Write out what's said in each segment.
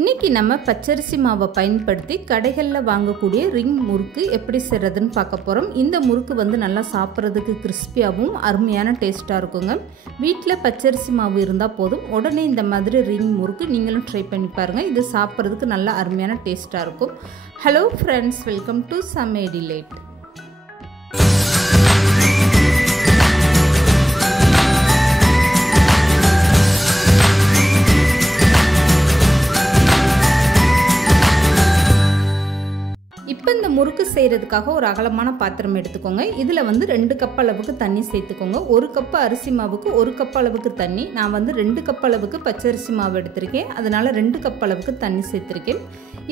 இன்னைக்கு நம்ம பச்சரிசி மாவை பயன்படுத்தி கடைகளில் வாங்கக்கூடிய ரிங் முறுக்கு எப்படி செய்கிறதுன்னு பார்க்க போகிறோம். இந்த முறுக்கு வந்து நல்லா சாப்பிட்றதுக்கு கிறிஸ்பியாகவும் அருமையான டேஸ்ட்டாக இருக்குங்க. வீட்டில் பச்சரிசி மாவு இருந்தால் போதும், உடனே இந்த மாதிரி ரிங் முறுக்கு நீங்களும் ட்ரை பண்ணி பாருங்கள். இது சாப்பிட்றதுக்கு நல்லா அருமையான டேஸ்ட்டாக இருக்கும். ஹலோ ஃப்ரெண்ட்ஸ், வெல்கம் டு சமையல் டிலைட். இப்போ இந்த முறுக்கு செய்கிறதுக்காக ஒரு அகலமான பாத்திரம் எடுத்துக்கோங்க. இதில் வந்து 2 கப் அளவுக்கு தண்ணி சேர்த்துக்கோங்க. 1 கப் அரிசி மாவுக்கு 1 கப் அளவுக்கு தண்ணி. நான் வந்து 2 கப் அளவுக்கு பச்சரிசி மாவு எடுத்திருக்கேன், அதனால் 2 கப் அளவுக்கு தண்ணி சேர்த்துருக்கேன்.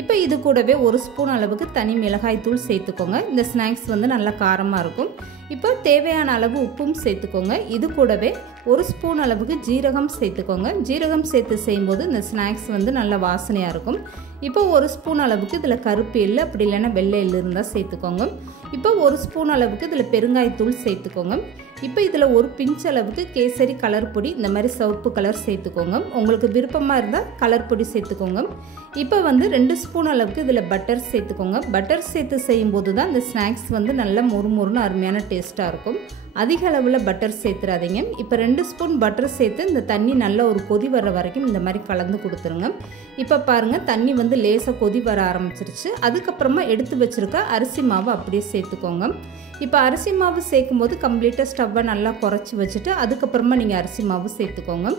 இப்போ இது கூடவே 1 ஸ்பூன் அளவுக்கு தனி மிளகாய் தூள் சேர்த்துக்கோங்க. இந்த ஸ்நாக்ஸ் வந்து நல்லா காரமாக இருக்கும். இப்போ தேவையான அளவு உப்பும் சேர்த்துக்கோங்க. இது கூடவே 1 ஸ்பூன் அளவுக்கு ஜீரகம் சேர்த்துக்கோங்க. ஜீரகம் சேர்த்து செய்யும்போது இந்த ஸ்நாக்ஸ் வந்து நல்ல வாசனையாக இருக்கும். இப்போ 1 ஸ்பூன் அளவுக்கு இதில் கருப்பு எள்ளு, அப்படி இல்லைன்னா வெள்ளை எள்ளு இருந்தால் சேர்த்துக்கோங்க. இப்போ 1 ஸ்பூன் அளவுக்கு இதில் பெருங்காயத்தூள் சேர்த்துக்கோங்க. இப்போ இதில் ஒரு பிஞ்ச் அளவுக்கு கேசரி கலர் பொடி, இந்த மாதிரி சிவப்பு கலர் சேர்த்துக்கோங்க. உங்களுக்கு விருப்பமாக இருந்தால் கலர் பொடி சேர்த்துக்கோங்க. இப்போ வந்து 2 ஸ்பூன் அளவுக்கு இதில் பட்டர் சேர்த்துக்கோங்க. பட்டர் சேர்த்து செய்யும்போது தான் இந்த ஸ்நாக்ஸ் வந்து நல்ல மொறுமொறுன்னு அருமையான டேஸ்ட்டாக இருக்கும். அதிக அளவில் பட்டர் சேர்த்துறாதீங்க. இப்போ 2 ஸ்பூன் பட்டர் சேர்த்து இந்த தண்ணி நல்லா ஒரு கொதி வர வரைக்கும் இந்த மாதிரி கலந்து கொடுத்துருங்க. இப்போ பாருங்கள், தண்ணி வந்து லேசாக கொதி வர ஆரம்பிச்சிருச்சு. அதுக்கப்புறமா எடுத்து வச்சுருக்க அரிசி மாவு அப்படியே சேர்த்துக்கோங்க. இப்போ அரிசி மாவு சேர்க்கும் போது கம்ப்ளீட்டாக ஸ்டவ்வை நல்லா குறைச்சி வச்சுட்டு அதுக்கப்புறமா நீங்கள் அரிசி மாவு சேர்த்துக்கோங்க.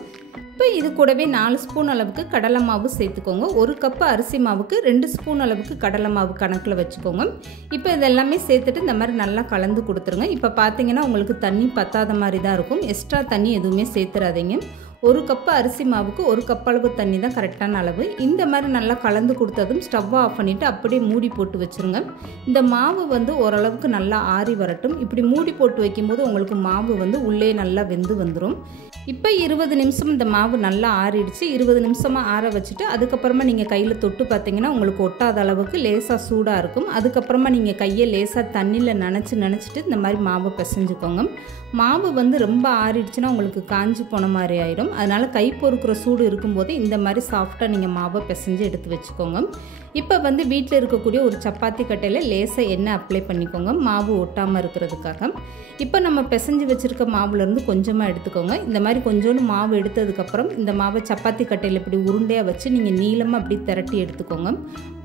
இப்போ இது கூடவே 4 ஸ்பூன் அளவுக்கு கடலை மாவு சேர்த்துக்கோங்க. 1 கப்பு அரிசி மாவுக்கு 2 ஸ்பூன் அளவுக்கு கடலை மாவு கணக்கில் வச்சுக்கோங்க. இப்போ இதெல்லாமே சேர்த்துட்டு இந்த மாதிரி நல்லா கலந்து கொடுத்துருங்க. இப்போ பார்த்தீங்கன்னா உங்களுக்கு தண்ணி பத்தாத மாதிரி தான் இருக்கும். எக்ஸ்ட்ரா தண்ணி எதுவுமே சேர்த்துறாதீங்க. 1 கப்பு அரிசி மாவுக்கு 1 கப் அளவு தண்ணி தான் கரெக்டான அளவு. இந்த மாதிரி நல்லா கலந்து கொடுத்ததும் ஸ்டவ்வை ஆஃப் பண்ணிவிட்டு அப்படியே மூடி போட்டு வச்சுருங்க. இந்த மாவு வந்து ஓரளவுக்கு நல்லா ஆறி வரட்டும். இப்படி மூடி போட்டு வைக்கும்போது உங்களுக்கு மாவு வந்து உள்ளே நல்லா வெந்து வந்துடும். இப்போ 20 நிமிஷம் இந்த மாவு நல்லா ஆறிடுச்சு. 20 நிமிஷமாக ஆற வச்சுட்டு அதுக்கப்புறமா நீங்கள் கையில் தொட்டு பார்த்தீங்கன்னா உங்களுக்கு ஒட்டாத அளவுக்கு லேசாக சூடாக இருக்கும். அதுக்கப்புறமா நீங்கள் கையை லேசாக தண்ணியில் நனைச்சிட்டு இந்த மாதிரி மாவு பிசைஞ்சுக்கோங்க. மாவு வந்து ரொம்ப ஆறிடுச்சுன்னா உங்களுக்கு காஞ்சி போன மாதிரி ஆயிடும். அதனால் கை பொறுக்கிற சூடு இருக்கும்போது இந்த மாதிரி சாஃப்டாக நீங்கள் மாவை பிசைஞ்சு எடுத்து வச்சுக்கோங்க. இப்போ வந்து வீட்டில் இருக்கக்கூடிய ஒரு சப்பாத்தி கட்டையில் லேசாக எண்ணெய் அப்ளை பண்ணிக்கோங்க, மாவு ஒட்டாமல் இருக்கிறதுக்காக. இப்போ நம்ம பிசைஞ்சு வச்சுருக்க மாவுலேருந்து கொஞ்சமாக எடுத்துக்கோங்க. இந்த மாதிரி கொஞ்சோண்டு மாவு எடுத்ததுக்கப்புறம் இந்த மாவை சப்பாத்தி கட்டையில் இப்படி உருண்டையாக வச்சு நீங்கள் நீளமாக அப்படி திரட்டி எடுத்துக்கோங்க.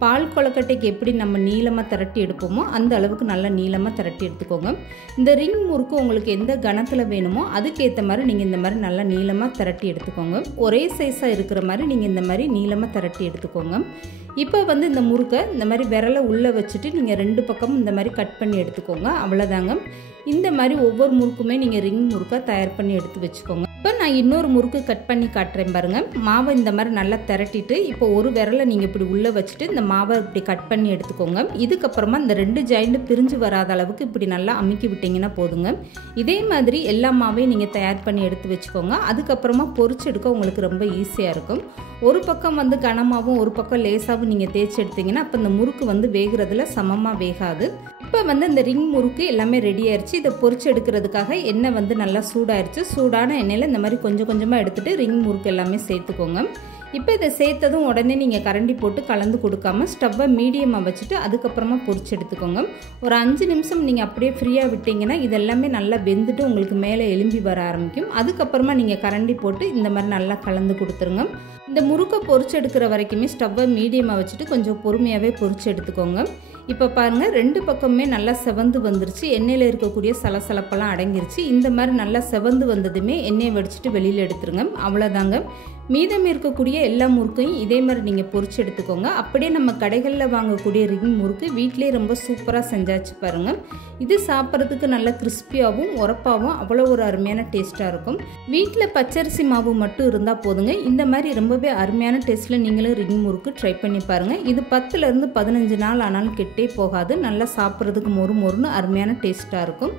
பால் கொழுக்கட்டைக்கு எப்படி நம்ம நீளமாக திரட்டி எடுப்போமோ அந்த அளவுக்கு நல்லா நீளமாக திரட்டி எடுத்துக்கோங்க. இந்த ரிங் முறுக்கு உங்களுக்கு எந்த கணத்தில் வேணுமோ அதுக்கேற்ற மாதிரி நீங்கள் இந்த மாதிரி நல்லா நீளமாக திரட்டி எடுத்துக்கோங்க. ஒரே சைஸாக இருக்கிற மாதிரி நீங்கள் இந்த மாதிரி நீளமாக திரட்டி எடுத்துக்கோங்க. இப்போ வந்து இந்த முறுக்கை இந்த மாதிரி விரலை உள்ளே வச்சுட்டு நீங்கள் 2 பக்கமும் இந்த மாதிரி கட் பண்ணி எடுத்துக்கோங்க. அவ்வளோதாங்க. இந்த மாதிரி ஒவ்வொரு முறுக்குமே நீங்கள் ரிங் முறுக்காக தயார் பண்ணி எடுத்து வச்சுக்கோங்க. இப்போ நான் இன்னொரு முறுக்கு கட் பண்ணி காட்டுறேன் பாருங்கள். மாவை இந்த மாதிரி நல்லா திரட்டிட்டு இப்போ ஒரு விரலை நீங்கள் இப்படி உள்ளே வச்சுட்டு இந்த மாவை இப்படி கட் பண்ணி எடுத்துக்கோங்க. இதுக்கப்புறமா இந்த 2 ஜாயிண்ட் பிரிஞ்சு வராத அளவுக்கு இப்படி நல்லா அமுக்கி விட்டிங்கன்னா போதுங்க. இதே மாதிரி எல்லா மாவையும் நீங்கள் தயார் பண்ணி எடுத்து வச்சுக்கோங்க. அதுக்கப்புறமா பொரிச்சு எடுக்க உங்களுக்கு ரொம்ப ஈஸியாக இருக்கும். ஒரு பக்கம் வந்து கனமாகவும் ஒரு பக்கம் லேசாகவும் நீங்கள் தேய்ச்சி எடுத்தீங்கன்னா அப்போ இந்த முறுக்கு வந்து வேகிறதுல சமமாக வேகாது. இப்போ வந்து இந்த ரிங் முறுக்கு எல்லாமே ரெடி ஆயிடுச்சு. இதை பொரிச்சு எடுக்கிறதுக்காக எண்ணெய் வந்து நல்லா சூடாயிருச்சு. சூடான எண்ணெயில் இந்த மாதிரி கொஞ்சம் கொஞ்சமாக எடுத்துகிட்டு ரிங் முறுக்கு எல்லாமே சேர்த்துக்கோங்க. இப்போ இதை சேர்த்ததும் உடனே நீங்கள் கரண்டி போட்டு கலந்து கொடுக்காம ஸ்டவ்வை மீடியமாக வச்சுட்டு அதுக்கப்புறமா பொரிச்சு எடுத்துக்கோங்க. ஒரு 5 நிமிஷம் நீங்கள் அப்படியே ஃப்ரீயாக விட்டிங்கன்னா இதெல்லாமே நல்லா வெந்துட்டு உங்களுக்கு மேலே எலும்பி வர ஆரம்பிக்கும். அதுக்கப்புறமா நீங்கள் கரண்டி போட்டு இந்த மாதிரி நல்லா கலந்து கொடுத்துருங்க. இந்த முறுக்கை பொரிச்சு எடுக்கிற வரைக்குமே ஸ்டவ்வை மீடியமாக வச்சுட்டு கொஞ்சம் பொறுமையாகவே பொரிச்சு எடுத்துக்கோங்க. இப்போ பாருங்கள், 2 பக்கமே நல்லா செவந்து வந்துருச்சு. எண்ணெயில் இருக்கக்கூடிய சலசலப்பெல்லாம் அடங்கிருச்சு. இந்த மாதிரி நல்லா செவந்து வந்ததுமே எண்ணெயை வடிச்சிட்டு வெளியில் எடுத்துருங்க. அவ்வளோதாங்க. மீதம் இருக்கக்கூடிய எல்லா முறுக்கையும் இதே மாதிரி நீங்கள் பொரிச்சு எடுத்துக்கோங்க. அப்படியே நம்ம கடைகளில் வாங்கக்கூடிய ரிங் முறுக்கு வீட்டிலே ரொம்ப சூப்பராக செஞ்சாச்சு பாருங்கள். இது சாப்பிட்றதுக்கு நல்ல கிறிஸ்பியாகவும் உரப்பாகவும் அவ்வளோ ஒரு அருமையான டேஸ்ட்டாக இருக்கும். வீட்டில் பச்சரிசி மாவு மட்டும் இருந்தால் போதுங்க. இந்த மாதிரி ரொம்பவே அருமையான டேஸ்ட்டில் நீங்களும் ரிங் முறுக்கு ட்ரை பண்ணி பாருங்கள். இது 10லேருந்து 15 நாள் ஆனாலும் கெட்டே போகாது. நல்லா சாப்பிட்றதுக்கு மொறுன்னு அருமையான டேஸ்ட்டாக இருக்கும்.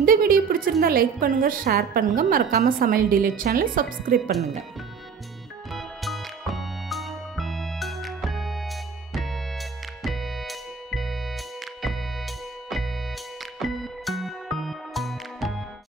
இந்த வீடியோ பிடிச்சிருந்தா லைக் பண்ணுங்கள், ஷேர் பண்ணுங்கள். மறக்காமல் சமையல் டிலைட் சேனலை சப்ஸ்கிரைப் பண்ணுங்கள்.